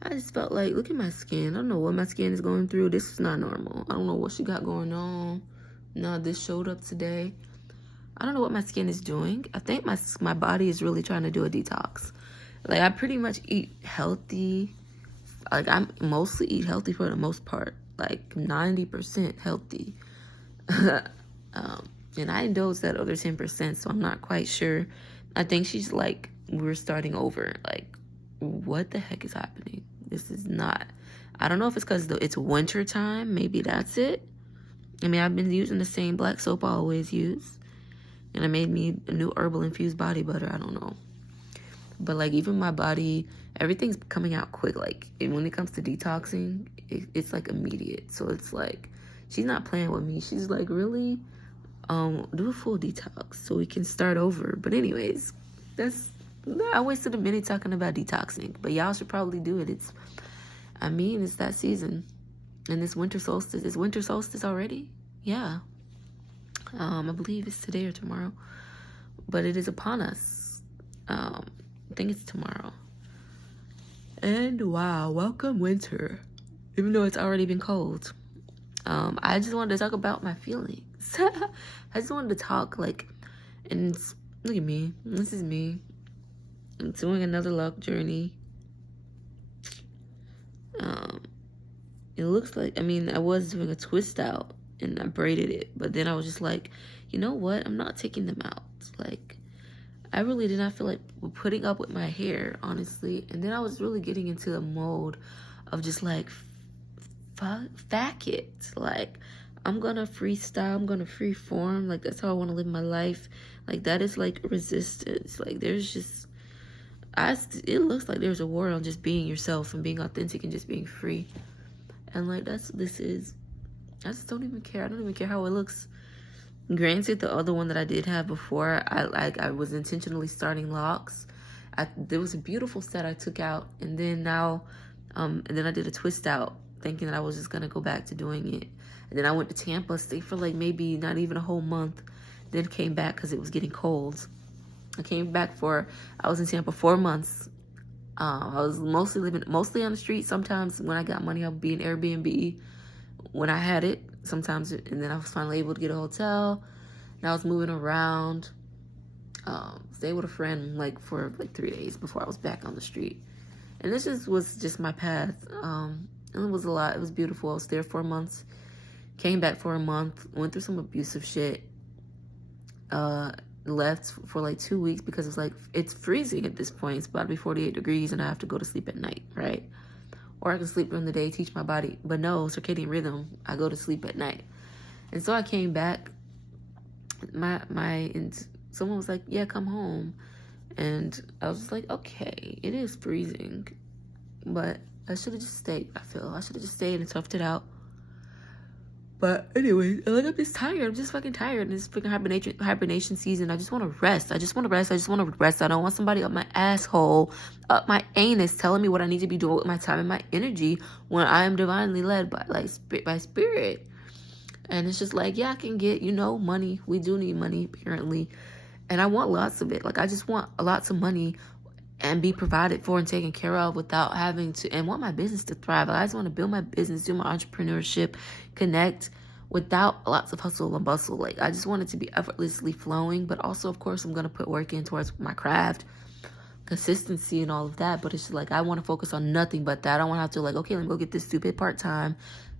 I just felt like, look at my skin. I don't know what my skin is going through. This is not normal. I don't know what she got going on. No, this showed up today. I don't know what my skin is doing. I think my body is really trying to do a detox. Like, I pretty much eat healthy. Like, I mostly eat healthy for the most part. Like, 90% healthy. And I indulge that other 10%, so I'm not quite sure. I think she's like, we're starting over. Like, what the heck is happening? This is not. I don't know if it's because it's winter time. Maybe that's it. I mean, I've been using the same black soap I always use. And it made me a new herbal infused body butter. I don't know. But, like, even my body, everything's coming out quick. Like, when it comes to detoxing, it's, like, immediate. So it's, like, she's not playing with me. She's, like, really, do a full detox so we can start over. But anyways, I wasted a minute talking about detoxing. But y'all should probably do it. It's that season. And this winter solstice. Is winter solstice already? Yeah. I believe it's today or tomorrow. But it is upon us. I think it's tomorrow. And wow, welcome winter. Even though it's already been cold. I just wanted to talk about my feelings. I just wanted to talk, like, and look at me. This is me. I'm doing another luck journey. It looks like, I was doing a twist out and I braided it, but then I was just like, you know what? I'm not taking them out. Like, I really did not feel like putting up with my hair, honestly. And then I was really getting into the mode of just like, fuck it. Like, I'm gonna freestyle, I'm gonna free form. Like, that's how I want to live my life. Like, that is like resistance. Like, there's just, it looks like there's a war on just being yourself and being authentic and just being free. And like, that's what this is. I just don't even care. I don't even care how it looks. Granted, the other one that I did have before, I was intentionally starting locks. There was a beautiful set I took out, and then and then I did a twist out, thinking that I was just gonna go back to doing it. And then I went to Tampa, stayed for like maybe not even a whole month, then came back because it was getting cold. I was in Tampa 4 months. I was mostly on the street. Sometimes when I got money, I would be in Airbnb when I had it. Sometimes, and then I was finally able to get a hotel. And I was moving around. Stayed with a friend like for like 3 days before I was back on the street. And this was just my path. And it was a lot. It was beautiful. I was there 4 months. Came back for a month. Went through some abusive shit. Left for like 2 weeks because it's like, it's freezing at this point. It's about to be 48 degrees and I have to go to sleep at night, right? Or I can sleep during the day, teach my body. But no, circadian rhythm, I go to sleep at night. And so I came back. And someone was like, yeah, come home. And I was just like, okay, it is freezing. But I should have just stayed, I feel. I should have just stayed and toughed it out. But anyway, like, I'm just tired. I'm just fucking tired. And it's freaking hibernation season. I just want to rest. I just want to rest. I don't want somebody up my asshole, up my anus, telling me what I need to be doing with my time and my energy when I am divinely led by spirit. And it's just like, yeah, I can get, money. We do need money, apparently. And I want lots of it. Like, I just want lots of money and be provided for and taken care of without having to, and want my business to thrive. I just want to build my business, do my entrepreneurship, connect without lots of hustle and bustle. Like, I just want it to be effortlessly flowing, but also, of course, I'm going to put work in towards my craft, consistency and all of that. But it's just like, I want to focus on nothing but that. I don't want to have to like, okay, let me go get this stupid part-time,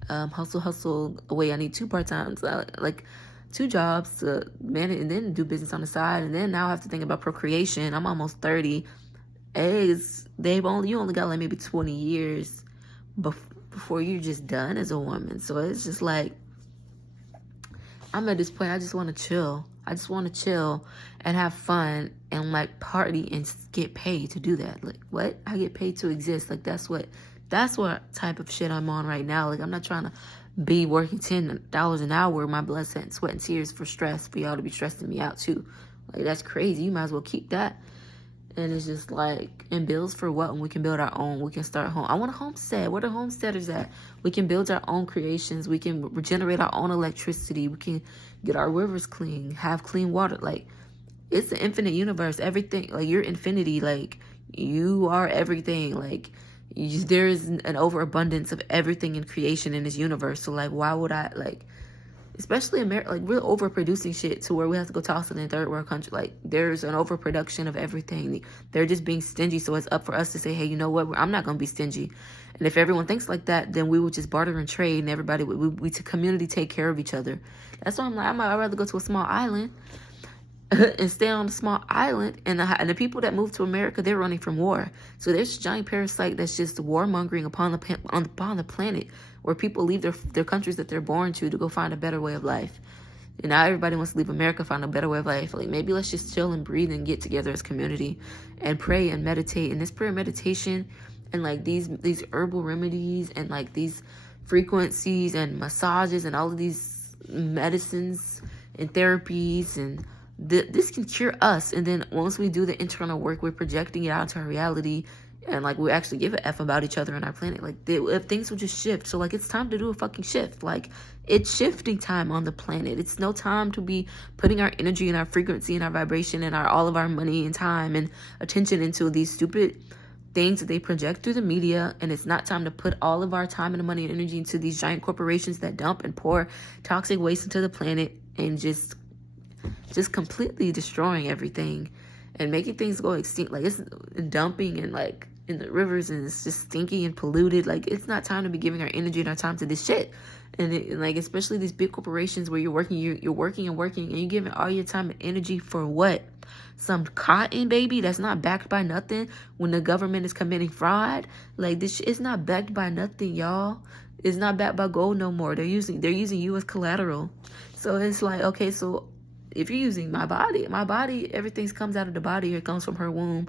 hustle away. I need 2 part-times, like 2 jobs to manage, and then do business on the side. And then now I have to think about procreation. I'm almost 30. Eggs, you only got like maybe 20 years before you're just done as a woman. So it's just like, I'm at this point, I just want to chill. I just want to chill and have fun and like party and get paid to do that. Like, what? I get paid to exist. Like, that's what type of shit I'm on right now. Like, I'm not trying to be working $10 an hour, my blood, sweat, and tears for stress, for y'all to be stressing me out too. Like, that's crazy. You might as well keep that. And it's just like, and bills for what? When we can build our own, we can start home. I want a homestead. Where the homesteaders at? We can build our own creations. We can regenerate our own electricity. We can get our rivers clean, have clean water. Like, it's an infinite universe. Everything, like, you're infinity. Like, you are everything. Like, There is an overabundance of everything in creation in this universe. So like, why would I like, especially America, like we're overproducing shit to where we have to go toss it in a third world country. Like there's an overproduction of everything. They're just being stingy. So it's up for us to say, hey, you know what? I'm not going to be stingy. And if everyone thinks like that, then we would just barter and trade, and everybody we community take care of each other. That's why I'm like, I'd rather go to a small island and stay on a small island. And the people that move to America, they're running from war. So there's a giant parasite that's just warmongering upon the planet, where people leave their countries that they're born to go find a better way of life. And now everybody wants to leave America, find a better way of life. Like maybe let's just chill and breathe and get together as community and pray and meditate. And this prayer and meditation and like these herbal remedies and like these frequencies and massages and all of these medicines and therapies and this can cure us. And then once we do the internal work, we're projecting it out into our reality, and like we actually give a F about each other and our planet. Like if things will just shift. So like it's time to do a fucking shift. Like it's shifting time on the planet. It's no time to be putting our energy and our frequency and our vibration and all of our money and time and attention into these stupid things that they project through the media. And it's not time to put all of our time and money and energy into these giant corporations that dump and pour toxic waste into the planet and just completely destroying everything and making things go extinct. Like it's dumping and like in the rivers, and it's just stinky and polluted. Like it's not time to be giving our energy and our time to this shit. And like especially these big corporations where you're working and you're giving all your time and energy for what? Some cotton, baby, that's not backed by nothing when the government is committing fraud. Like this shit is not backed by nothing, y'all. It's not backed by gold no more. They're using you as collateral. So it's like, okay, so if you're using my body, everything comes out of the body. It comes from her womb.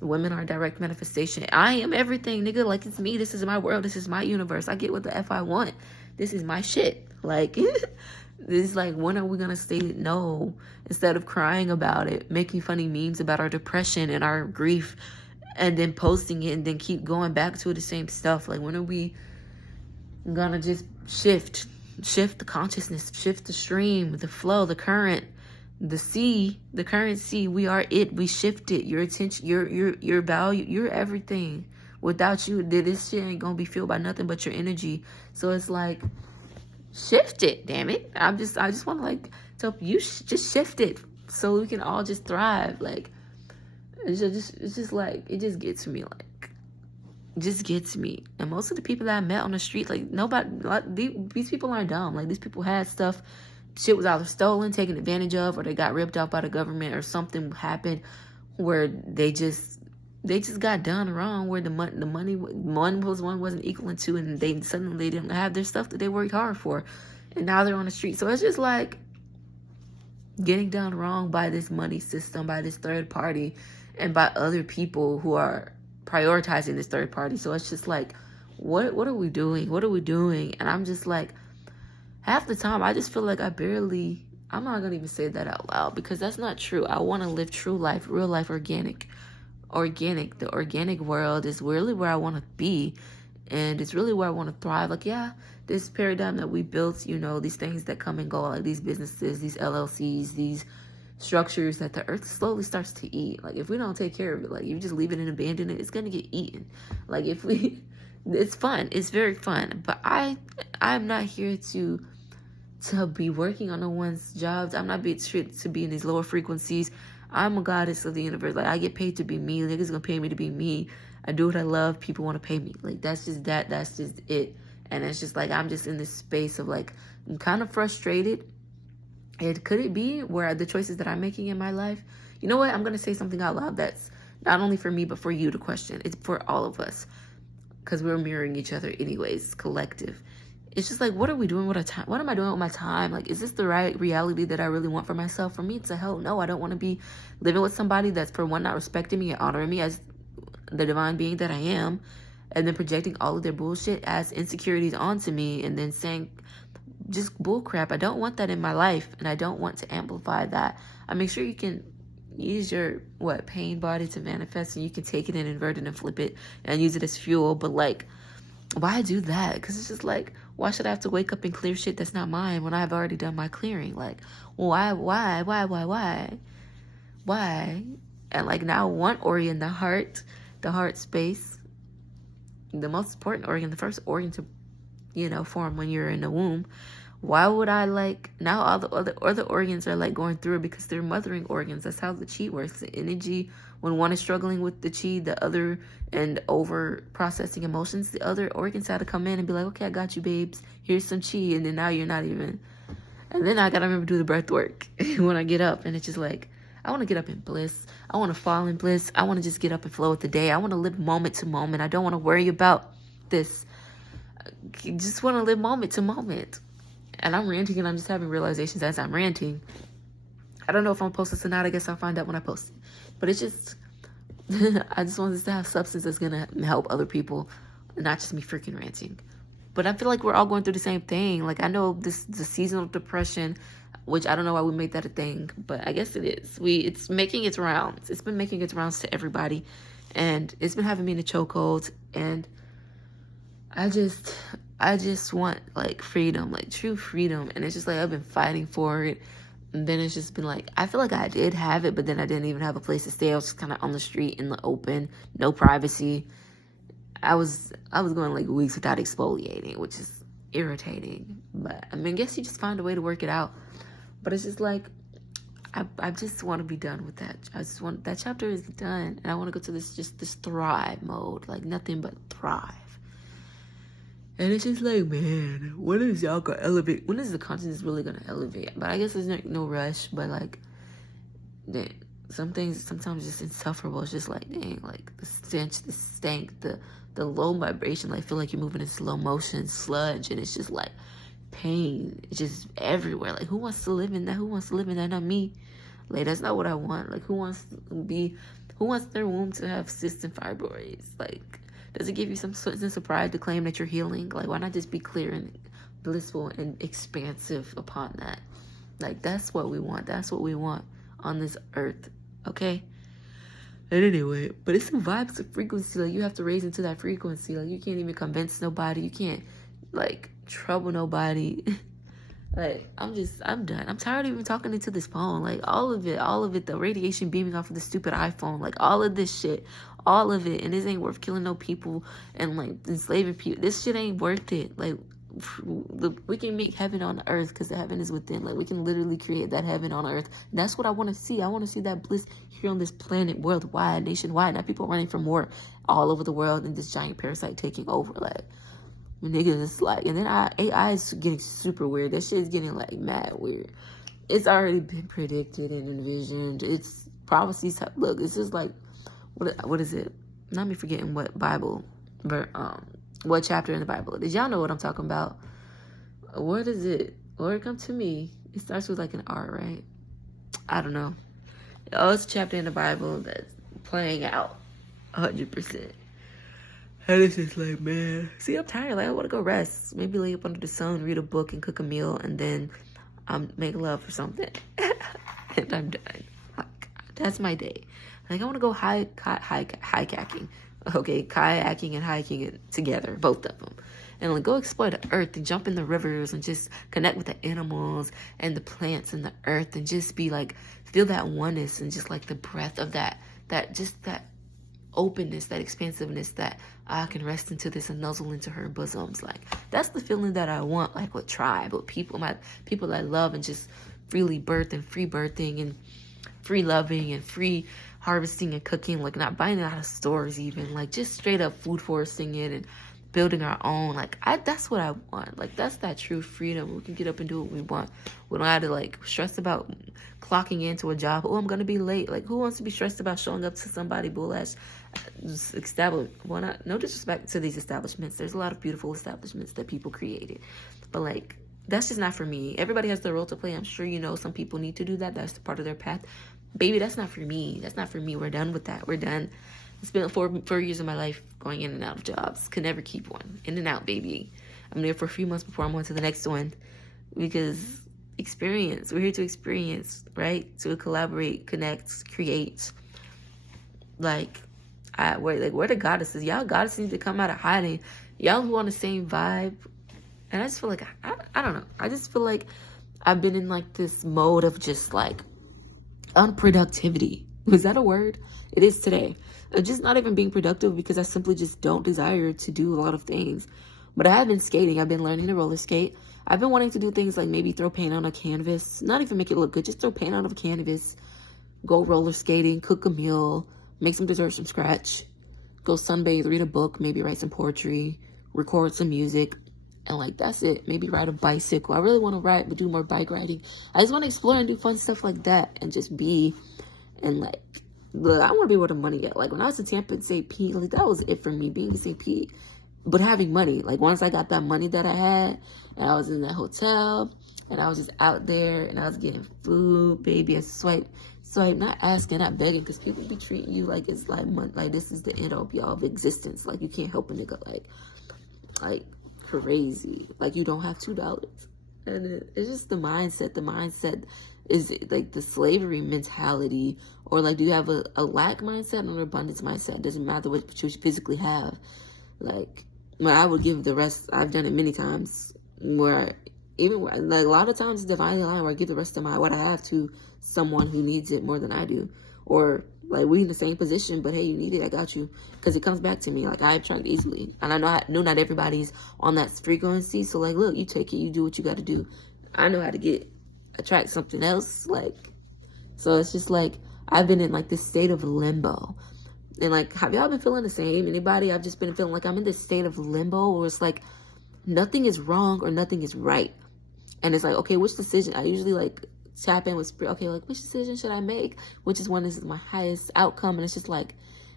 Women are direct manifestation. I am everything, nigga. Like it's me. This is my world. This is my universe. I get what the F I want. This is my shit. Like this is like, when are we gonna say no instead of crying about it, making funny memes about our depression and our grief, and then posting it and then keep going back to the same stuff? Like when are we gonna just shift the consciousness, shift the stream, the flow, the current, the sea, the current sea? We are it. We shift it. Your attention, your value, you're everything. Without you, this shit ain't gonna be fueled by nothing but your energy. So it's like, shift it, damn it. I just want to like tell you, just shift it so we can all just thrive. Like it's just like, it just gets me. Like just gets me. And most of the people that I met on the street, like nobody, like these people aren't dumb. Like these people had stuff. Shit was either stolen, taken advantage of, or they got ripped off by the government, or something happened where they just got done wrong, where the money one wasn't equaling to, and they suddenly didn't have their stuff that they worked hard for, and now they're on the street. So it's just like getting done wrong by this money system, by this third party, and by other people who are prioritizing this third party. So it's just like, what are we doing? What are we doing? And I'm just like, half the time, I just feel like I'm not going to even say that out loud, because that's not true. I want to live true life, real life, organic. The organic world is really where I want to be. And it's really where I want to thrive. Like, yeah, this paradigm that we built, these things that come and go, like these businesses, these LLCs, these structures that the earth slowly starts to eat. Like, if we don't take care of it, like, you just leave it and abandon it, it's going to get eaten. Like, it's fun. It's very fun. But I'm not here to be working on no one's jobs. I'm not to be in these lower frequencies. I'm a goddess of the universe. Like, I get paid to be me. Niggas gonna pay me to be me. I do what I love. People want to pay me. Like, that's just it. And it's just like, I'm just in this space of like, I'm kind of frustrated. And could it be where the choices that I'm making in my life? You know what? I'm gonna say something out loud that's not only for me, but for you to question. It's for all of us, because we're mirroring each other anyways, collective. It's just like, what are we doing with our time? What am I doing with my time? Like, is this the right reality that I really want for myself? For me, it's a hell no. I don't want to be living with somebody that's, for one, not respecting me and honoring me as the divine being that I am, and then projecting all of their bullshit as insecurities onto me, and then saying just bull crap. I don't want that in my life, and I don't want to amplify that. I make sure you can use your pain body to manifest, and you can take it and invert it and flip it and use it as fuel. But like, why do that? Because it's just like, why should I have to wake up and clear shit that's not mine when I've already done my clearing? Like, why? And like, now I want Ori in the heart space. the most important organ, the first organ to, form when you're in the womb. Why would I now all the other organs are going through it because they're mothering organs. That's how the chi works. The energy, when one is struggling with the chi, the other, and over processing emotions, the other organs had to come in and be like, okay, I got you, babes. Here's some chi. And then now you're not even. And then I got to remember to do the breath work when I get up. And it's just I want to get up in bliss. I want to fall in bliss. I want to just get up and flow with the day. I want to live moment to moment. I don't want to worry about this. I just want to live moment to moment. And I'm ranting and I'm just having realizations as I'm ranting. I don't know if I'm posting this or not. I guess I'll find out when I post it. But it's just, I just want this to have substance that's going to help other people, not just me freaking ranting. But I feel like we're all going through the same thing. I know the seasonal depression, which I don't know why we make that a thing, but I guess it is. It's making its rounds. It's been making its rounds to everybody. And it's been having me in a chokehold. And I just want freedom, true freedom. And it's just I've been fighting for it. And then it's just been I feel like I did have it, but then I didn't even have a place to stay. I was just kind of on the street in the open, no privacy. I was going weeks without exfoliating, which is irritating. But I guess you just find a way to work it out. But it's just I just want to be done with that. That chapter is done. And I want to go to this thrive mode, nothing but thrive. And it's just man, when is y'all gonna elevate? When is the consciousness really gonna elevate? But I guess there's no rush. But some things sometimes just insufferable. It's just dang, the stench, the stank, the low vibration. Feel like you're moving in slow motion, sludge, and it's just pain. It's just everywhere. Who wants to live in that? Who wants to live in that? Not me. That's not what I want. Who wants their womb to have cysts and fibroids? Does it give you some sense of pride to claim that you're healing? Why not just be clear and blissful and expansive upon that? That's what we want. That's what we want on this earth. Okay? And anyway, but it's some vibes of frequency. You have to raise into that frequency. You can't even convince nobody. You can't, trouble nobody. I'm done. I'm tired of even talking into this phone. All of it, the radiation beaming off of the stupid iPhone. All of this shit. All of it. And this ain't worth killing no people and, enslaving people. This shit ain't worth it. We can make heaven on earth because the heaven is within. We can literally create that heaven on earth. And that's what I want to see. I want to see that bliss here on this planet, worldwide, nationwide. Not people running from war all over the world and this giant parasite taking over. Niggas, it's and then AI is getting super weird. That shit is getting mad weird. It's already been predicted and envisioned. It's prophecies. Look, it's just what is it? Not me forgetting what Bible, but what chapter in the Bible. Did y'all know what I'm talking about? What is it? Lord, come to me. It starts with an R, right? I don't know. Oh, it's a chapter in the Bible that's playing out 100%. And it's just man. See, I'm tired. I want to go rest. Maybe lay up under the sun, read a book, and cook a meal, and then make love or something. And I'm done. That's my day. I want to go kayaking. Okay, kayaking and hiking it together, both of them. And go explore the earth and jump in the rivers and just connect with the animals and the plants and the earth and just be feel that oneness and just the breath of that openness, that expansiveness that I can rest into this and nuzzle into her bosoms. That's the feeling that I want, with tribe, with people, my people that I love, and just freely birth and free birthing and free loving and free harvesting and cooking, not buying it out of stores even, just straight up food foresting it and building our own. That's what I want. That's that true freedom. We can get up and do what we want. We don't have to stress about clocking into a job. Oh, I'm gonna be late. Who wants to be stressed about showing up to somebody bull-ass establishment? Well, no disrespect to these establishments. There's a lot of beautiful establishments that people created, but that's just not for me. Everybody has their role to play. I'm sure some people need to do that. That's part of their path. Baby, that's not for me. That's not for me. We're done with that. We're done. I spent 4 years of my life going in and out of jobs. Could never keep one. In and out, baby. I'm there for a few months before I'm on to the next one. Because experience. We're here to experience, right? To collaborate, connect, create. Where the goddesses? Y'all goddesses need to come out of hiding. Y'all who on the same vibe. And I just feel I don't know. I just feel I've been in this mode of just unproductivity. Was that a word? It is today. And just not even being productive because I simply just don't desire to do a lot of things. But I have been skating. I've been learning to roller skate. I've been wanting to do things like maybe throw paint on a canvas. Not even make it look good. Just throw paint on a canvas. Go roller skating. Cook a meal. Make some desserts from scratch. Go sunbathe. Read a book. Maybe write some poetry. Record some music. And like, that's it. Maybe ride a bicycle. I really want to ride, but do more bike riding. I just want to explore and do fun stuff like that. And just be. And like, look, I want to be where the money at. Like when I was in Tampa and St. Pete, like that was it for me, being in St. Pete. But having money, like once I got that money that I had, and I was in that hotel, and I was just out there, and I was getting food, baby, I swipe, not asking, not begging, because people be treating you like it's like money, like this is the end all be all of existence. Like you can't help a nigga, like crazy. Like you don't have $2, and it's just the mindset. The mindset is like the slavery mentality, or like do you have a lack mindset or an abundance mindset? It doesn't matter what you physically have. Like, when I would give the rest, I've done it many times, where even like a lot of times divinely aligned, where I give the rest of what I have to someone who needs it more than I do. Or like we in the same position, but hey, you need it, I got you. Because it comes back to me. Like I attract easily. And I know not everybody's on that frequency. So like, look, you take it, you do what you got to do. I know how to attract something else. Like, so it's just like, I've been in like this state of limbo. And like, have y'all been feeling the same? Anybody? I've just been feeling like I'm in this state of limbo where it's like nothing is wrong or nothing is right. And it's like, okay, which decision? I usually like tap in with spirit. Okay, like which decision should I make? Which is one is my highest outcome? And it's just like,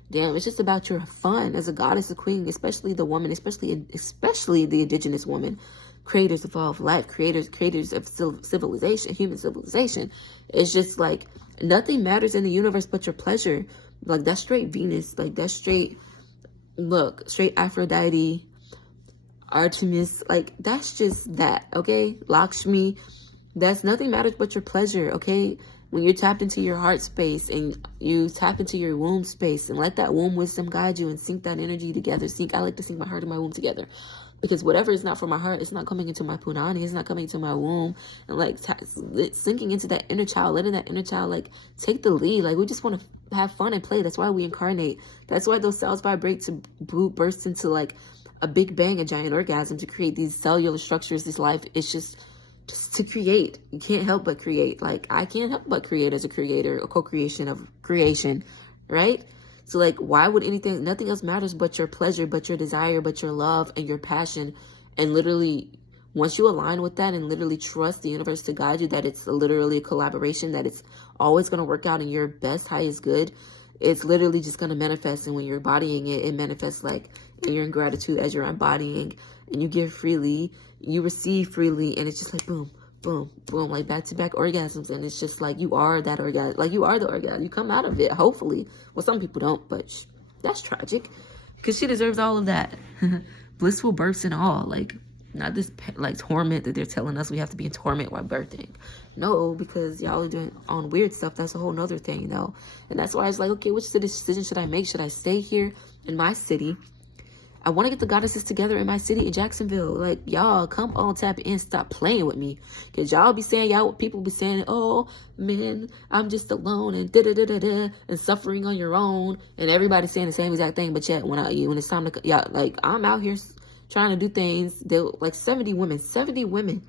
damn, it's just about your fun as a goddess, a queen, especially the woman, especially the indigenous woman, creators of all of life, creators of civilization, human civilization. It's just like nothing matters in the universe but your pleasure. Like that's straight Venus, like that's straight Aphrodite, Artemis, like that's just that, okay? Lakshmi, that's nothing matters but your pleasure, okay? When you're tapped into your heart space and you tap into your womb space and let that womb wisdom guide you and sync that energy together. I like to sync my heart and my womb together. Because whatever is not from my heart, it's not coming into my punani, it's not coming into my womb. And like sinking into that inner child, letting that inner child like take the lead. Like we just want to have fun and play. That's why we incarnate. That's why those cells vibrate to burst into like a big bang, a giant orgasm, to create these cellular structures. This life is just to create. You can't help but create. Like I can't help but create as a creator, a co-creation of creation, right? So like, why would nothing else matters but your pleasure, but your desire, but your love and your passion. And literally, once you align with that and literally trust the universe to guide you, that it's literally a collaboration, that it's always going to work out in your best, highest good, it's literally just going to manifest. And when you're embodying it, it manifests like, and you're in gratitude as you're embodying, and you give freely, you receive freely, and it's just like, boom, boom, boom, like back-to-back orgasms. And it's just like, you are that orgasm. Like, you are the orgasm. You come out of it, hopefully. Well, some people don't, but that's tragic. Because she deserves all of that. Blissful births and all. Like, not this, like, torment that they're telling us we have to be in torment while birthing. No, because y'all are doing on weird stuff. That's a whole nother thing, you know? And that's why it's like, okay, which decision should I make? Should I stay here in my city? I want to get the goddesses together in my city in Jacksonville. Like, y'all, come on, tap in, stop playing with me. Because y'all be saying, people be saying, oh, man, I'm just alone and da-da-da-da-da and suffering on your own. And everybody's saying the same exact thing. But yet, when it's time to, y'all, like, I'm out here trying to do things. They're like 70 women.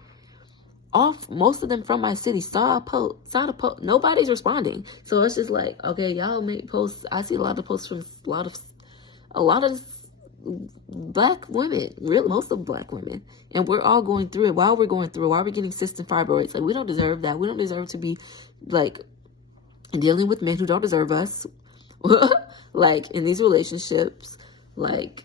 Most of them from my city saw the post. Nobody's responding. So it's just like, okay, y'all make posts. I see a lot of posts from a lot of black women, most of black women, and we're all going through it. While we're getting cysts and fibroids, like, we don't deserve that. We don't deserve to be like dealing with men who don't deserve us like in these relationships, like.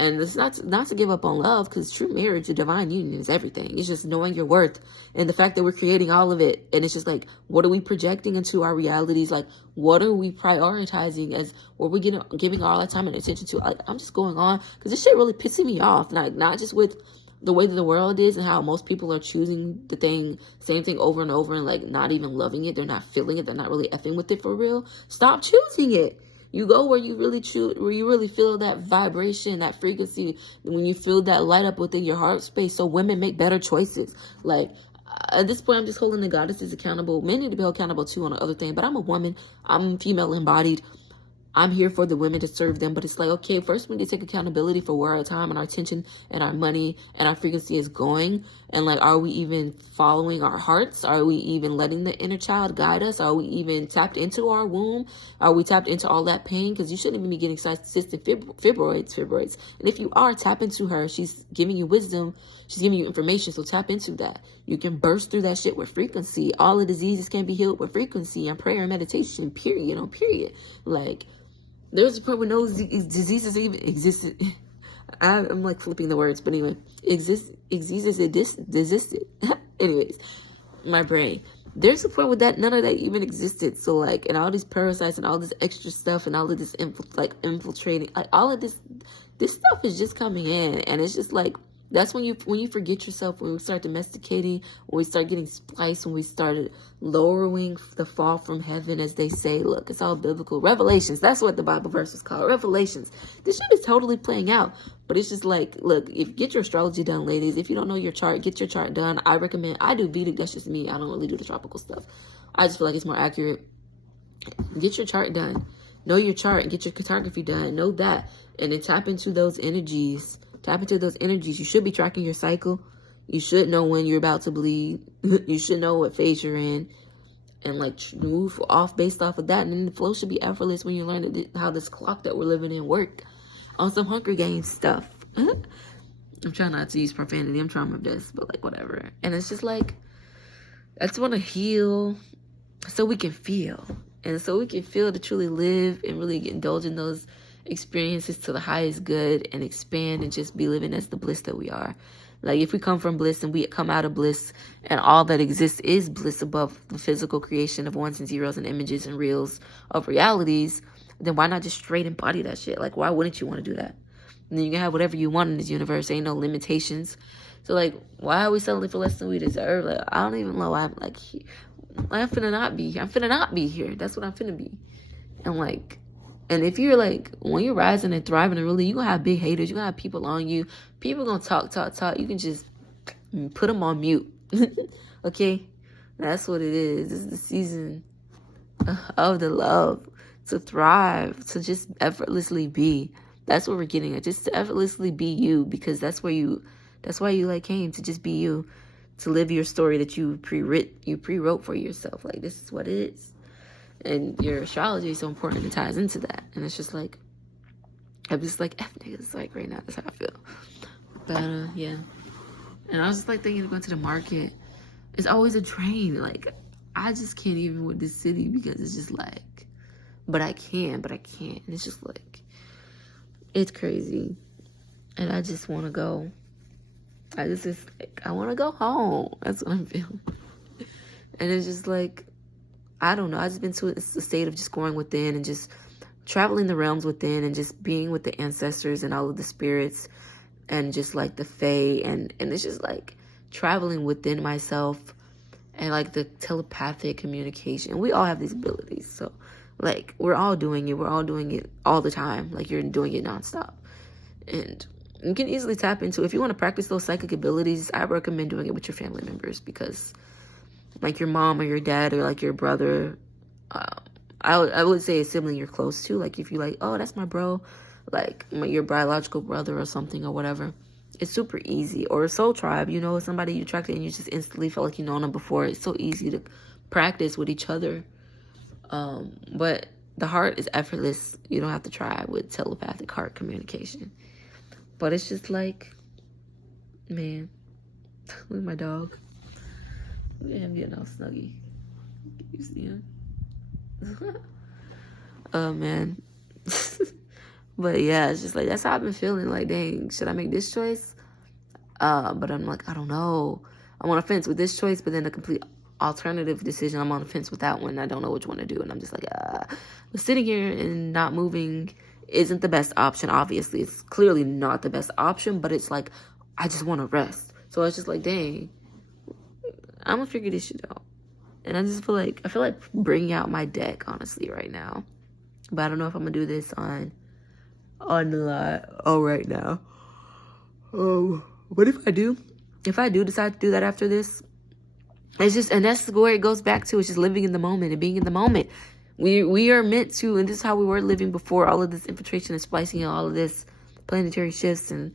And it's not to give up on love, because true marriage, a divine union, is everything. It's just knowing your worth and the fact that we're creating all of it. And it's just like, what are we projecting into our realities? Like, what are we prioritizing as what we're giving all our time and attention to? Like, I'm just going on because this shit really pissing me off. Like, not just with the way that the world is and how most people are choosing the same thing over and over and like not even loving it. They're not feeling it. They're not really effing with it for real. Stop choosing it. You go where you really feel that vibration, that frequency, when you feel that light up within your heart space. So women make better choices. Like, At this point, I'm just holding the goddesses accountable. Men need to be held accountable too on the other thing. But I'm a woman. I'm female embodied. I'm here for the women to serve them, but it's like, okay, first we need to take accountability for where our time and our attention and our money and our frequency is going. And like, are we even following our hearts? Are we even letting the inner child guide us? Are we even tapped into our womb? Are we tapped into all that pain? Because you shouldn't even be getting cystic fibroids. And if you are, tap into her. She's giving you wisdom. She's giving you information. So tap into that. You can burst through that shit with frequency. All the diseases can be healed with frequency and prayer and meditation, period, period. Like, there's a point where no diseases even existed. I'm like flipping the words, but anyway, existed. Anyways, my brain. There's a point where that none of that even existed. So like, and all these parasites and all this extra stuff and all of this infiltrating, like all of this stuff is just coming in, and it's just like, that's when you forget yourself, when we start domesticating, when we start getting spliced, when we started lowering the fall from heaven, as they say. Look, it's all biblical. Revelations, that's what the Bible verse was called. Revelations. This shit is totally playing out. But it's just like, look, get your astrology done, ladies. If you don't know your chart, get your chart done. I recommend, I do Vedic, that's just me. I don't really do the tropical stuff. I just feel like it's more accurate. Get your chart done. Know your chart and get your cartography done. Know that. And then tap into those energies. Tap into those energies. You should be tracking your cycle. You should know when you're about to bleed. You should know what phase you're in. And like move off based off of that. And then the flow should be effortless when you learn how this clock that we're living in work. On some Hunger Games stuff. I'm trying not to use profanity. I'm trying my best. But like whatever. And it's just like, I just want to heal so we can feel. And so we can feel to truly live and really indulge in those experiences to the highest good and expand and just be living as the bliss that we are. Like if we come from bliss and we come out of bliss and all that exists is bliss above the physical creation of ones and zeros and images and reels of realities, then why not just straight embody that shit? Like why wouldn't you want to do that? And then you can have whatever you want in this universe. Ain't no limitations. So like why are we settling for less than we deserve? Like I don't even know why I'm like I'm finna not be here. I'm finna not be here. That's what I'm finna be. And like, and if you're like, when you're rising and thriving and really, you're going to have big haters. You're going to have people on you. People going to talk. You can just put them on mute. Okay? That's what it is. This is the season of the love. To thrive. To just effortlessly be. That's what we're getting at. Just to effortlessly be you. Because that's why you like came. To just be you. To live your story that you pre-wrote for yourself. Like, this is what it is. And your astrology is so important. It ties into that. And it's just like, I'm just like, F niggas, like right now, that's how I feel. But yeah. And I was just like thinking of going to the market. It's always a drain. Like, I just can't even with this city because it's just like, but I can't. And it's just like, it's crazy. And I just want to go. I want to go home. That's what I'm feeling. And it's just like, I don't know. I've just been to a state of just going within and just traveling the realms within and just being with the ancestors and all of the spirits and just like the fae. And it's just like traveling within myself and like the telepathic communication. We all have these abilities. So like we're all doing it. We're all doing it all the time. Like you're doing it nonstop. And you can easily tap into, if you want to practice those psychic abilities, I recommend doing it with your family members because like your mom or your dad or like your brother, I would say a sibling you're close to. Like if you like, oh, that's my bro, like your biological brother or something or whatever. It's super easy. Or a soul tribe, you know, somebody you attracted and you just instantly felt like you known them before. It's so easy to practice with each other. But the heart is effortless. You don't have to try with telepathic heart communication. But it's just like, man, look at my dog. Look at him getting all snuggy. You see him? Oh, man. But yeah, it's just like, that's how I've been feeling. Like, dang, should I make this choice? But I'm like, I don't know. I'm on a fence with this choice, but then a complete alternative decision, I'm on the fence with that one. I don't know which one to do. And I'm just like, but sitting here and not moving isn't the best option. Obviously, it's clearly not the best option, but it's like, I just want to rest. So it's just like, dang, I'm gonna figure this shit out. And I just feel like bringing out my deck, honestly, right now. But I don't know if I'm gonna do this on the live right now. But if I do decide to do that after this, It's just, and that's where it goes back to. It's just living in the moment and being in the moment. We are meant to, and this is how we were living before all of this infiltration and splicing and all of this planetary shifts. And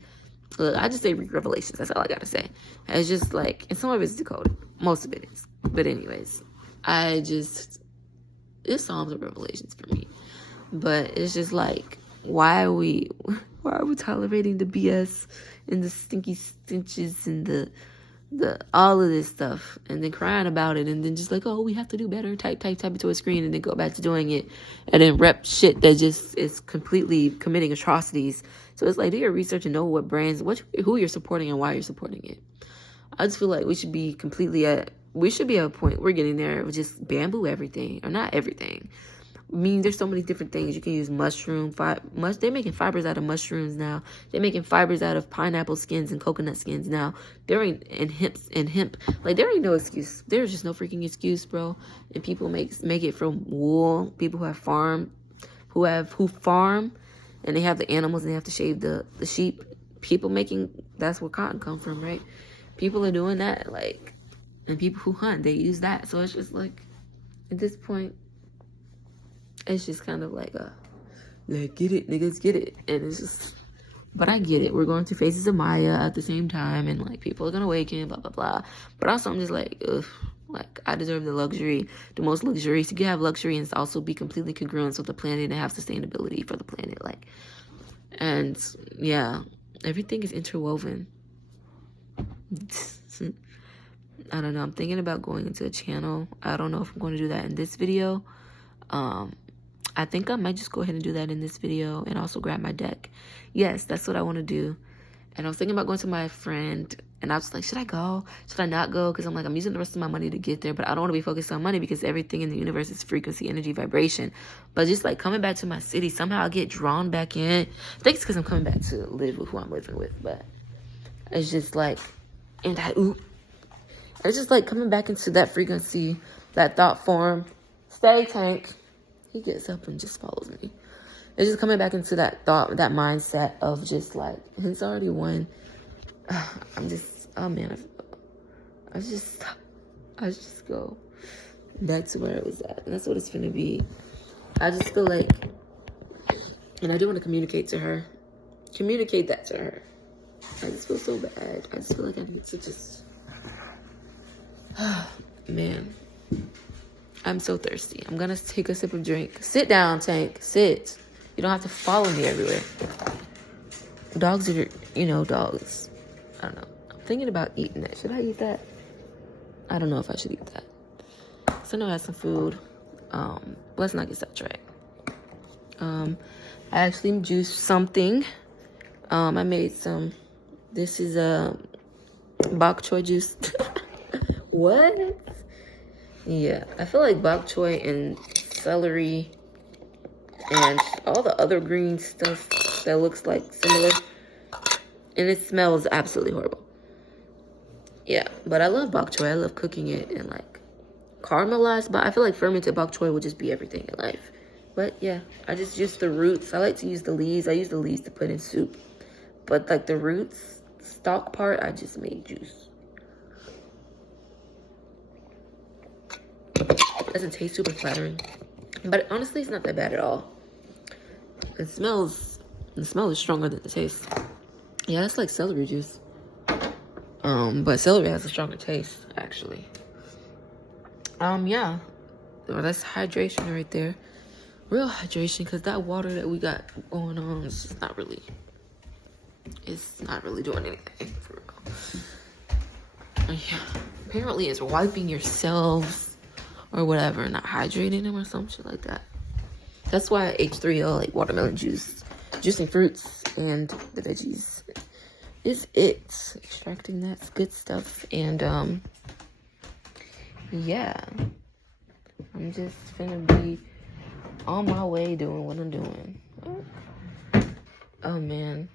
look, I just say read Revelations. That's all I gotta say. It's just like, and some of it's decoded. Most of it is. But anyways, it's Psalms and Revelations for me. But it's just like, why are we tolerating the BS and the stinky stenches and the all of this stuff, and then crying about it, and then just like, oh, we have to do better, type into a screen, and then go back to doing it, and then rep shit that just is completely committing atrocities. So it's like, do your research and know what brands, who you're supporting and why you're supporting it. I just feel like we should be at a point, we're getting there, of just bamboo everything, or not everything. I mean, there's so many different things. You can use they're making fibers out of mushrooms now. They're making fibers out of pineapple skins and coconut skins now. And hemp. Like, there ain't no excuse. There's just no freaking excuse, bro. And people make it from wool. People who farm, and they have the animals and they have to shave the sheep. That's where cotton come from, right? People are doing that, like, and people who hunt, they use that. So it's just like, at this point, it's just kind of like get it, niggas, get it. And it's just, but I get it. We're going through phases of Maya at the same time, and like, people are gonna awaken, blah blah blah. But also, I'm just like, ugh, like, I deserve the most luxurious. You can have luxury and also be completely congruent with the planet and have sustainability for the planet, like. And yeah, everything is interwoven. I don't know. I'm thinking about going into a channel. I don't know if I'm going to do that in this video. I think I might just go ahead and do that in this video and also grab my deck. Yes, that's what I want to do. And I was thinking about going to my friend, and I was like, should I go? Should I not go? Because I'm like, I'm using the rest of my money to get there, but I don't want to be focused on money because everything in the universe is frequency, energy, vibration. But just like coming back to my city, somehow I get drawn back in. I think it's because I'm coming back to live with who I'm living with, but it's just like, it's just like coming back into that frequency, that thought form. Stay, Tank. He gets up and just follows me. It's just coming back into that thought, that mindset of just like, it's already won. I'm just, oh man, I just go back to where it was at. And that's what it's gonna be. I just feel like, and I do want to communicate that to her. I just feel so bad. I just feel like I need to just, man. I'm so thirsty. I'm gonna take a sip of drink. Sit down, Tank. Sit. You don't have to follow me everywhere. Dogs are, dogs. I don't know. I'm thinking about eating that. Should I eat that? I don't know if I should eat that. So I know I have some food. Let's not get sidetracked. I actually juiced something. I made some. This is bok choy juice. What? Yeah, I feel like bok choy and celery and all the other green stuff that looks like similar, and it smells absolutely horrible. Yeah, but I love bok choy. I love cooking it and like caramelized, but I feel like fermented bok choy would just be everything in life. But yeah, I just use the roots. I like to use the leaves. I use the leaves to put in soup, but like the roots, stalk part, I just made juice. Doesn't taste super flattering, but honestly, it's not that bad at all. The smell is stronger than the taste. Yeah, it's like celery juice. But celery has a stronger taste, actually. Yeah. Well, that's hydration right there. Real hydration, because that water that we got going on is just not really doing anything for real. Yeah. Apparently it's wiping yourselves or whatever, not hydrating them or some shit like that. That's why H3O, like watermelon juice, juicing fruits and the veggies, is it. Extracting that's good stuff. And yeah, I'm just gonna be on my way doing what I'm doing. Oh man,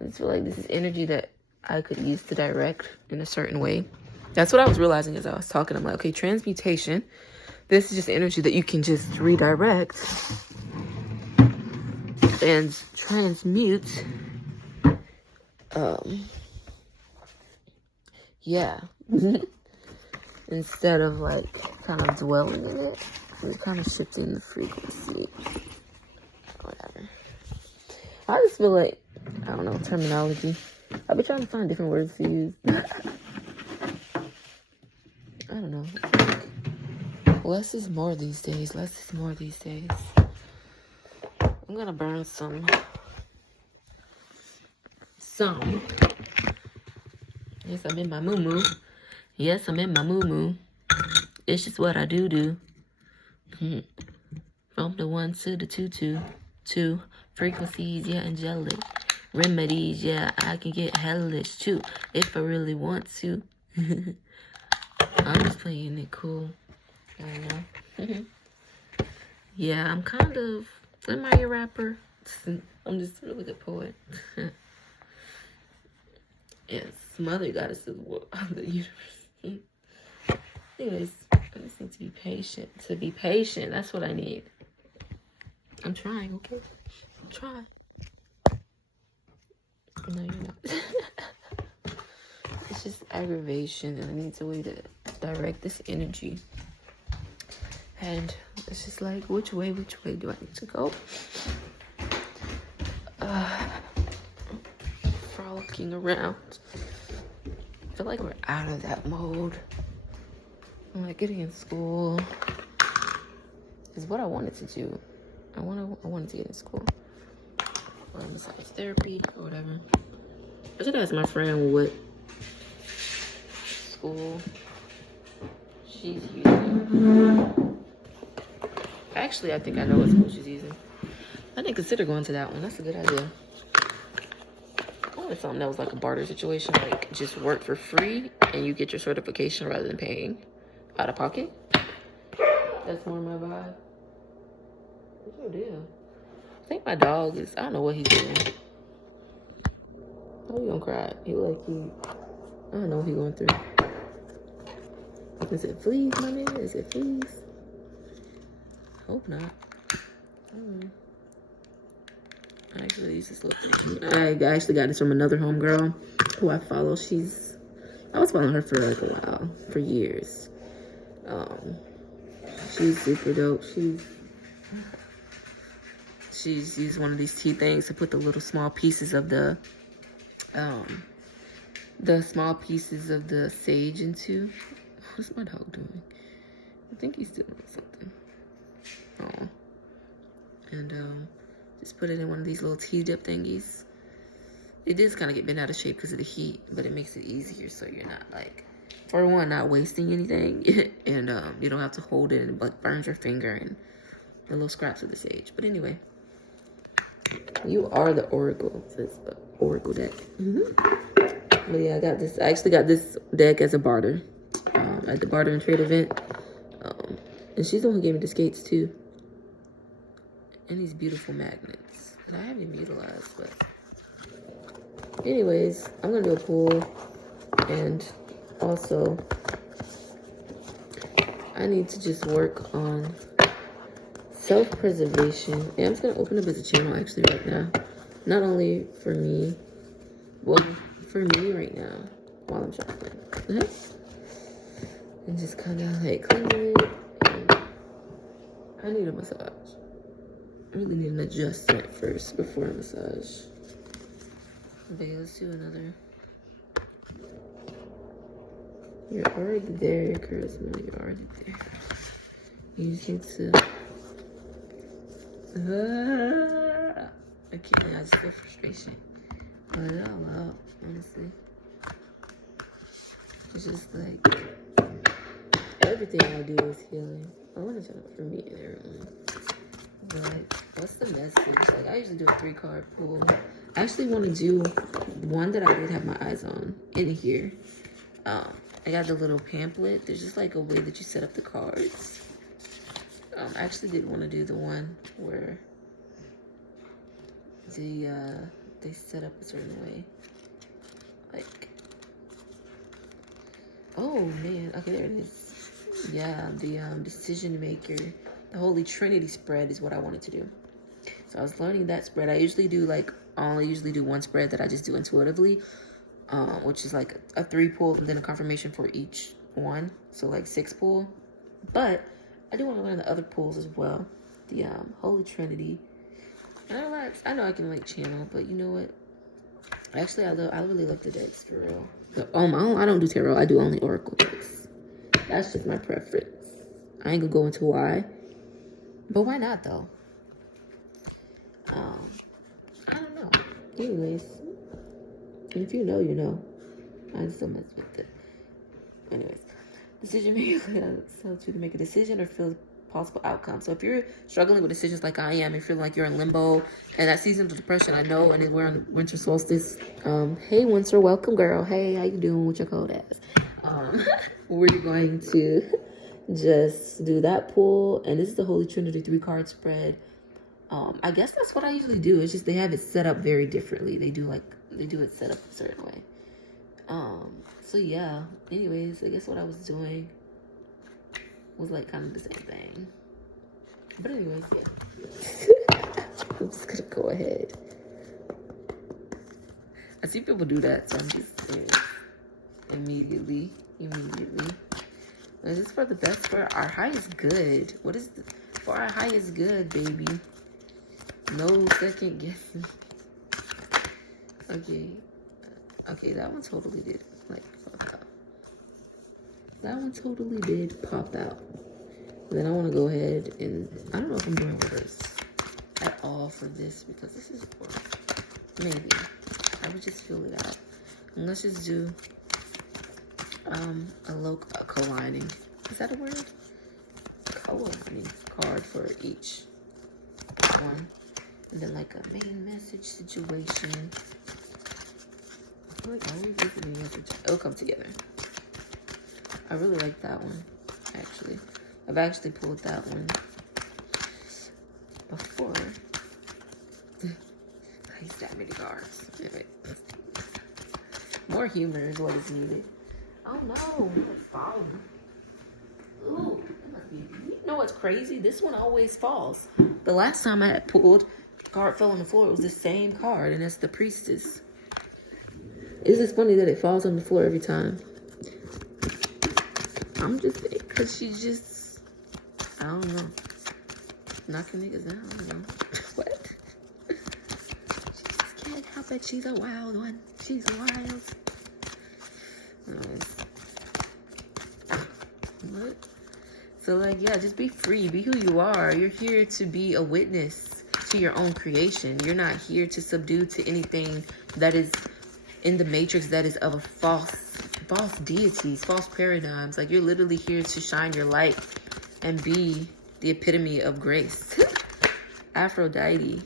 I just feel like this is energy that I could use to direct in a certain way. That's what I was realizing as I was talking. I'm like, okay, transmutation. This is just energy that you can just redirect and transmute. Yeah. instead of like kind of dwelling in it, we're kind of shifting the frequency. Whatever. I just feel like, I don't know, terminology. I've been trying to find different words to use. I don't know. Less is more these days. Less is more these days. I'm gonna burn some. Yes, I'm in my moo-moo. Yes, I'm in my moo-moo. It's just what I do. From the 1 to the 2. Frequencies, yeah, angelic. Remedies, yeah, I can get hellish too if I really want to. I'm just playing it cool. I don't know. Yeah, I'm kind of. Am I a rapper? I'm just a really good poet. Yes, mother goddess of the universe. Anyways, I just need to be patient. To be patient, that's what I need. I'm trying, okay? I'm trying. No, you're not. It's just aggravation, and I need a way to direct this energy. And it's just like, which way do I need to go? Frolicking around. I feel like we're out of that mode. I'm like, getting in school is what I wanted to do. I wanted to get in school. Or massage therapy or whatever. I should ask my friend what school she's using. Actually, I think I know what school she's using. I didn't consider going to that one. That's a good idea. I wanted something that was like a barter situation, like just work for free and you get your certification rather than paying out of pocket. That's more my vibe. What's your deal? I think my dog is, I don't know what he's doing. Oh, he gonna cry. I don't know what he's going through. Is it fleas, my man? Is it fleas? Hope not. I actually use this little thing. I actually got this from another homegirl who I follow. I was following her for like a while, for years. She's super dope. She's used one of these tea things to put the little small pieces of the sage into. What's my dog doing? I think he's doing something. Oh. And just put it in one of these little tea dip thingies. It does kind of get bent out of shape because of the heat, but it makes it easier so you're not like, for one, not wasting anything, and you don't have to hold it and like burns your finger and the little scraps of the sage. But anyway, you are the oracle. It says oracle deck. But yeah, I actually got this deck as a barter at the barter and trade event, and she's the one who gave me the skates too, and these beautiful magnets that I haven't even utilized. But anyways, I'm gonna do a pool, and also I need to just work on self-preservation. And I'm just gonna open up as a channel actually right now, not only for me, well, for me right now while I'm shopping. And just kind of like cleaning it. And I need a massage. I really need an adjustment first before a massage. Okay, let's do another. You're already there, charisma. You're already there. You just need to. I can't. I just feel frustration. Let it all out, honestly. It's just like everything I do is healing. I want to shut up for me and everyone. But what's the message? Like, I usually do a 3-card pool. I actually want to do one that I did have my eyes on in here. I got the little pamphlet. There's just like a way that you set up the cards. I actually did want to do the one where they set up a certain way. Like, oh man, okay, there it is. Yeah, the decision maker, the Holy Trinity spread is what I wanted to do. So I was learning that spread. I usually do I only usually do one spread that I just do intuitively, which is like a 3 pull and then a confirmation for each one, so like 6 pool. But I do want to learn the other pools as well. The Holy Trinity. And I know I can like channel, but you know what? Actually, I really love the decks for real. I don't do tarot. I do only oracle decks. That's just my preference. I ain't gonna go into why, but why not though? I don't know. Anyways, and if you know, you know. I just don't mess with it. Anyways, decision making helps you to make a decision or feel possible outcome. So if you're struggling with decisions like I am, and feeling like you're in limbo and that season of depression, I know, and we're on winter solstice. Hey Winter, welcome girl. Hey, how you doing with your cold ass? We're going to just do that pull, and this is the Holy Trinity 3-card spread. I guess that's what I usually do. It's just they have it set up very differently. They do it set up a certain way. So yeah, anyways, I guess what I was doing was like kind of the same thing. But anyways, yeah. I'm just gonna go ahead. I see people do that, so I'm just immediately. This is for the best, for our highest good. What is for our highest good, baby? No second guessing. Okay, that one totally did pop out. That one totally did pop out. And then I want to go ahead and I don't know if I'm doing reverse at all for this, because this is for maybe I would just feel it out. And let's just do a co-lining. Is that a word? Co-lining card for each one, and then like a main message situation. I feel like I always get the main message. It'll come together. I really like that one. Actually, I've actually pulled that one before. I used that many cards. Anyway. More humor is what is needed. Oh no, it's falling. Ooh, that must be. You know what's crazy? This one always falls. The last time I had pulled, the card fell on the floor. It was the same card, and that's the Priestess. It's just funny that it falls on the floor every time. I'm just, because she just, I don't know. Knocking niggas down, I don't know. What? She just can't help it. She's a wild one. She's wild. What? So like, yeah, just be free. Be who you are. You're here to be a witness to your own creation. You're not here to subdue to anything that is in the matrix that is of a false deities, false paradigms. Like, you're literally here to shine your light and be the epitome of grace. Aphrodite.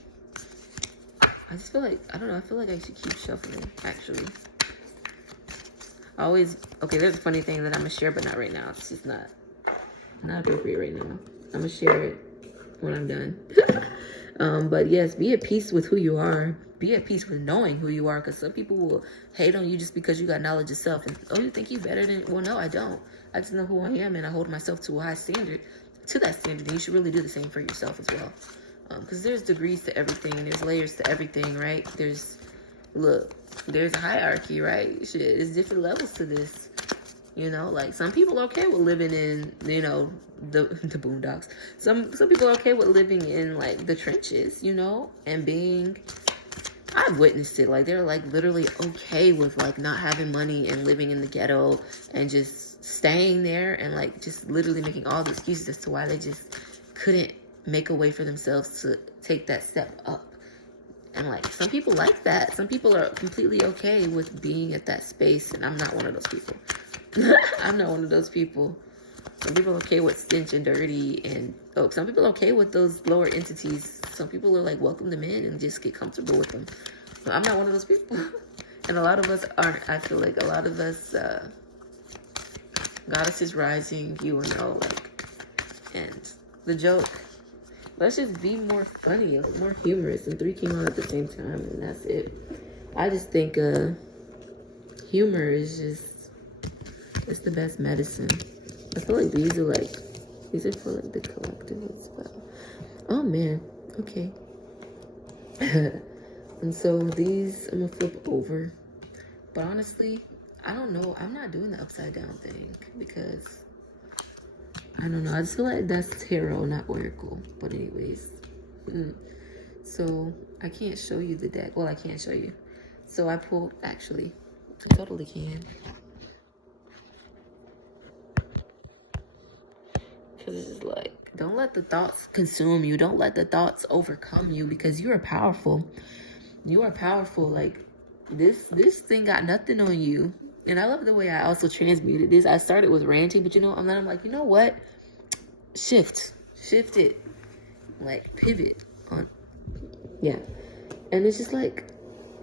I just feel like, I don't know, I feel like I should keep shuffling, actually. Okay, there's a funny thing that I'm gonna share, but not right now. It's just not appropriate right now. I'm gonna share it when I'm done. But yes, be at peace with who you are. Be at peace with knowing who you are, because some people will hate on you just because you got knowledge of self. And, oh, you think you better than, well, no, I don't. I just know who I am, and I hold myself to a high standard, and you should really do the same for yourself as well. Because there's degrees to everything, there's layers to everything, right? There's a hierarchy, right? Shit, there's different levels to this. You know, like, some people are okay with living in, you know, the boondocks. Some people are okay with living in, like, the trenches, you know, and being, I've witnessed it. Like, they're, like, literally okay with, like, not having money and living in the ghetto and just staying there and, like, just literally making all the excuses as to why they just couldn't make a way for themselves to take that step up. And, like, some people like that. Some people are completely okay with being at that space, and I'm not one of those people. I'm not one of those people. Some people are okay with stench and dirty, and some people are okay with those lower entities. Some people are like, welcome them in and just get comfortable with them. But I'm not one of those people. And a lot of us aren't. I feel like a lot of us, Goddess is rising, you know, like, and the joke. Let's just be more funny, more humorous, and 3 came out at the same time, and that's it. I just think humor is just, it's the best medicine. I feel like these are for like the collective as well. Oh man, okay. And so these I'm gonna flip over. But honestly, I don't know. I'm not doing the upside down thing because I don't know. I just feel like that's tarot, not oracle. But anyways, so I can't show you the deck. Well, I can't show you. So I pulled, actually, I totally can. Because it's like, don't let the thoughts consume you. Don't let the thoughts overcome you, because you are powerful. You are powerful. Like, this thing got nothing on you. And I love the way I also transmuted this. I started with ranting, but I'm like, you know what? Shift it. Like, pivot on. Yeah. And it's just like,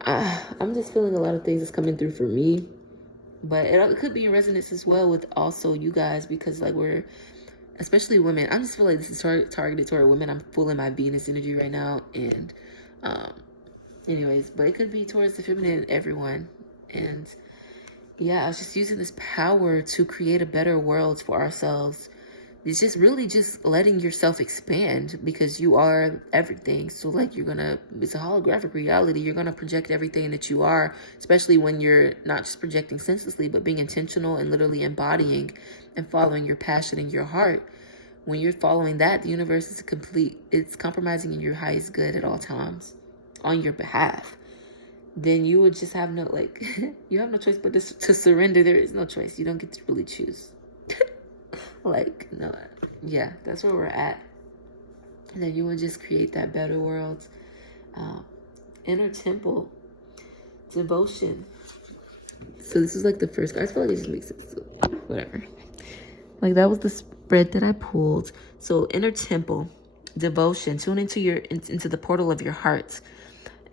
I'm just feeling a lot of things that's coming through for me. But it could be in resonance as well with also you guys, because like we're, especially women, I just feel like this is targeted toward women. I'm full in my Venus energy right now. And anyways, but it could be towards the feminine, everyone. And yeah, I was just using this power to create a better world for ourselves. It's just really just letting yourself expand, because you are everything. So like it's a holographic reality. You're going to project everything that you are, especially when you're not just projecting senselessly, but being intentional and literally embodying and following your passion and your heart. When you're following that, the universe is it's compromising in your highest good at all times on your behalf. Then you would just have you have no choice but to surrender. There is no choice. You don't get to really choose. Like, no, yeah, that's where we're at. And then you would just create that better world. Inner temple, devotion. So this is like the first card. I feel like it just makes sense. So whatever. Like, that was the spread that I pulled. So inner temple, devotion, tune into the portal of your heart.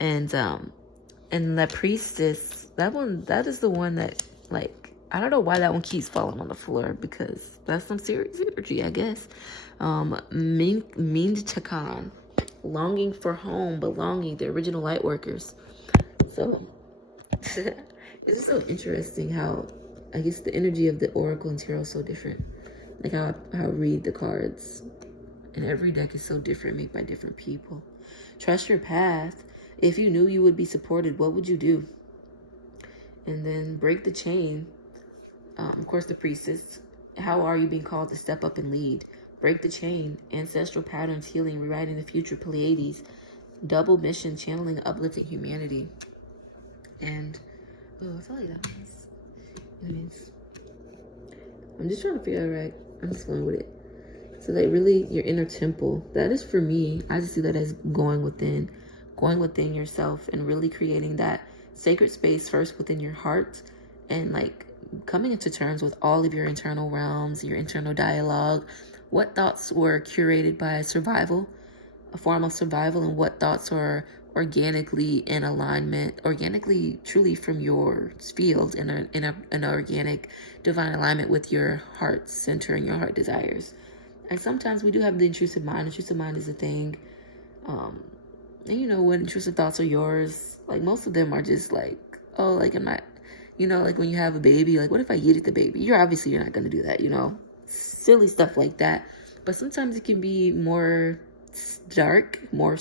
And that priestess, that is the one that, like, I don't know why that one keeps falling on the floor, because that's some serious energy, I guess. Takan, longing for home, belonging, the original light workers. So it's just so interesting how, I guess, the energy of the oracle and tarot is so different. Like how I read the cards, and every deck is so different, made by different people. Trust your path. If you knew you would be supported, what would you do? And then break the chain. Of course, the priestess. How are you being called to step up and lead? Break the chain. Ancestral patterns, healing, rewriting the future, Pleiades. Double mission, channeling, uplifting humanity. And, I feel like that means, I'm just trying to figure out right. I'm just going with it. So like, really, your inner temple, that is for me. I just see that as going within yourself, and really creating that sacred space first within your heart, and like coming into terms with all of your internal realms, your internal dialogue. What thoughts were curated by survival, a form of survival, and what thoughts are organically in alignment, organically truly from your field, in an organic divine alignment with your heart center and your heart desires. And sometimes we do have the intrusive mind. Intrusive mind is a thing. And when intrusive thoughts are yours, like most of them are just like, oh, like I'm not, like when you have a baby, like what if I yeeted the baby? You're not going to do that, silly stuff like that. But sometimes it can be more dark, more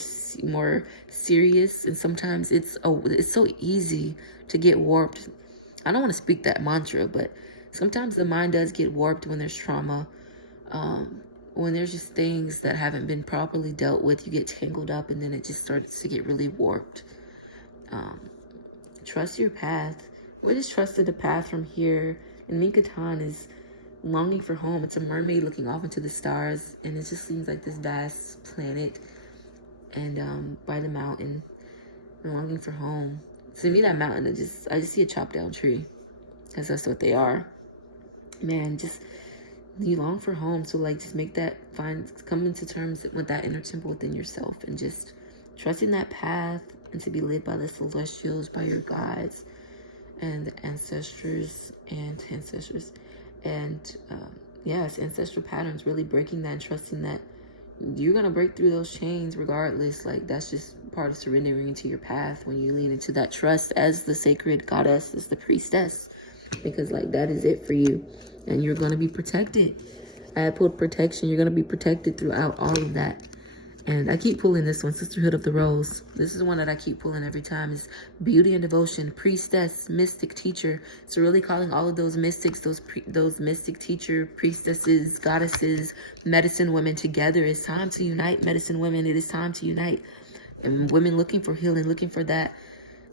serious, and sometimes it's so easy to get warped. I don't want to speak that mantra, but sometimes the mind does get warped when there's trauma. When there's just things that haven't been properly dealt with, you get tangled up, and then it just starts to get really warped. Trust your path. We just trusted the path from here. And Minkatan is longing for home. It's a mermaid looking off into the stars, and it just seems like this vast planet, and by the mountain, and longing for home. To me, that mountain, I just see a chopped down tree, because that's what they are. Man, just you long for home. So like, just come into terms with that inner temple within yourself, and just trusting that path, and to be led by the celestials, by your guides and the ancestors, and ancestral patterns, really breaking that and trusting that you're going to break through those chains regardless. Like, that's just part of surrendering into your path, when you lean into that trust as the sacred goddess, as the priestess, because like, that is it for you, and you're going to be protected. I pulled protection. You're going to be protected throughout all of that. And I keep pulling this one, Sisterhood of the Rose. This is one that I keep pulling every time. Is beauty and devotion, priestess, mystic, teacher. So really calling all of those mystics, those mystic teacher, priestesses, goddesses, medicine women together. It's time to unite, medicine women. It is time to unite. And women looking for healing, looking for that.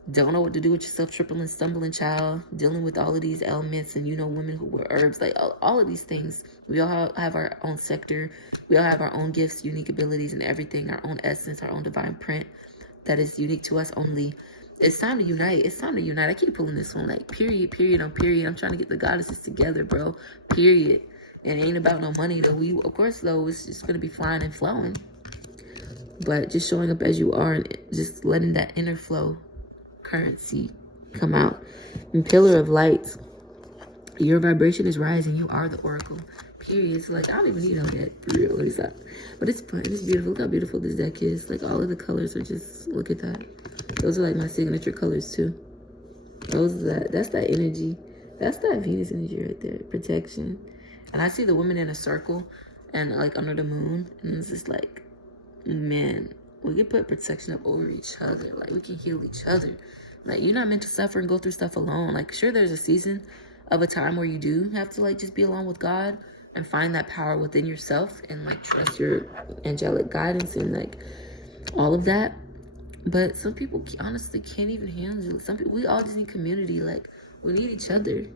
Don't know what to do with yourself, tripling, stumbling child, dealing with all of these ailments, and women who were herbs, like all of these things. We all have our own sector. We all have our own gifts, unique abilities, and everything, our own essence, our own divine print that is unique to us only. It's time to unite. It's time to unite. I keep pulling this one, like, period on period. I'm trying to get the goddesses together, bro. Period. And it ain't about no money, though. Of course, though, it's just going to be flying and flowing. But just showing up as you are and just letting that inner flow currency come out. And pillar of light, your vibration is rising. You are the oracle, period. So like, I don't even need all that for real. What is that? But it's fun. It's beautiful. Look how beautiful this deck is. Like, all of the colors are just, look at that. Those are like my signature colors too. That's that energy. That's that Venus energy right there. Protection. And I see the women in a circle and like under the moon, and it's just like, man, we can put protection up over each other. Like, we can heal each other. Like, you're not meant to suffer and go through stuff alone. Like, sure, there's a season of a time where you do have to, like, just be alone with God and find that power within yourself and, like, trust your angelic guidance and, like, all of that. But some people honestly can't even handle it. Some people, we all just need community. Like, we need each other.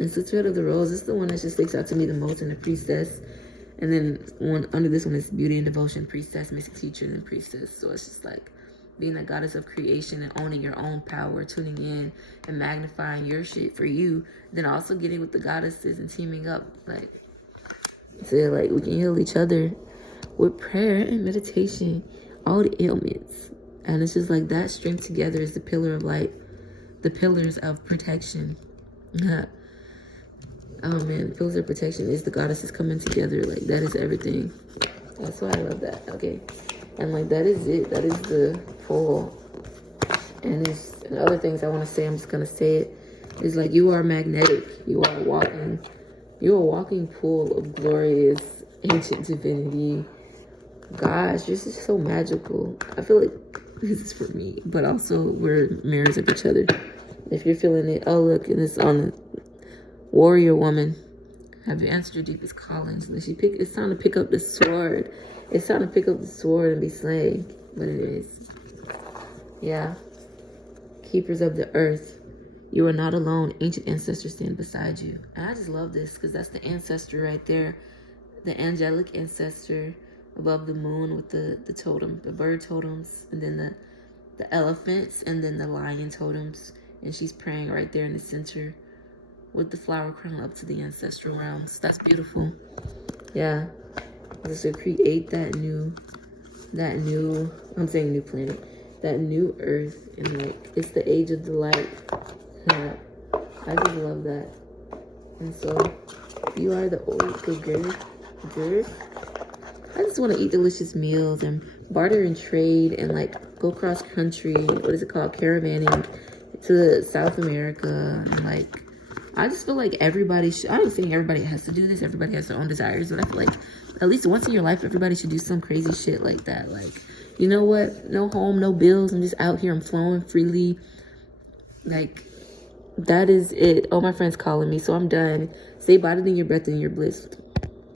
And Sisterhood of the Rose is the one that just sticks out to me the most, in the priestess. And then one under this one is beauty and devotion, priestess, mystic teacher, and priestess. So it's just like being the goddess of creation and owning your own power, tuning in and magnifying your shit for you. Then also getting with the goddesses and teaming up. Like, so like, we can heal each other with prayer and meditation, all the ailments. And it's just like that strength together is the pillar of light, the pillars of protection. Oh man, the pillars of protection is the goddesses coming together. Like, that is everything. That's why I love that. Okay. And like, that is it. That is the pull. And other things I want to say, I'm just going to say it. Is like, you are magnetic. You are a walking pool of glorious ancient divinity. Gosh, this is so magical. I feel like this is for me, but also we're mirrors of each other. If you're feeling it, oh look, and it's on warrior woman. Have you answered your deepest callings? It's time to pick up the sword. It's time to pick up the sword and be slain. But it is. Yeah. Keepers of the earth. You are not alone. Ancient ancestors stand beside you. And I just love this because that's the ancestor right there. The angelic ancestor above the moon with the totem, the bird totems, and then the elephants, and then the lion totems. And she's praying right there in the center with the flower crown up to the ancestral realms. That's beautiful. Yeah. Just to create that new, I'm saying new planet, that new earth. And like, it's the age of the light. Yeah. I just love that. And so, you are the oracle girl. I just want to eat delicious meals and barter and trade and like go cross country. What is it called? Caravanning to South America. And like, I just feel like everybody should, I'm not saying everybody has to do this. Everybody has their own desires. But I feel like at least once in your life, everybody should do some crazy shit like that. Like, you know what? No home, no bills. I'm just out here. I'm flowing freely. Like, that is it. Oh, my friend's calling me. So I'm done. Stay bodied in your breath and your bliss.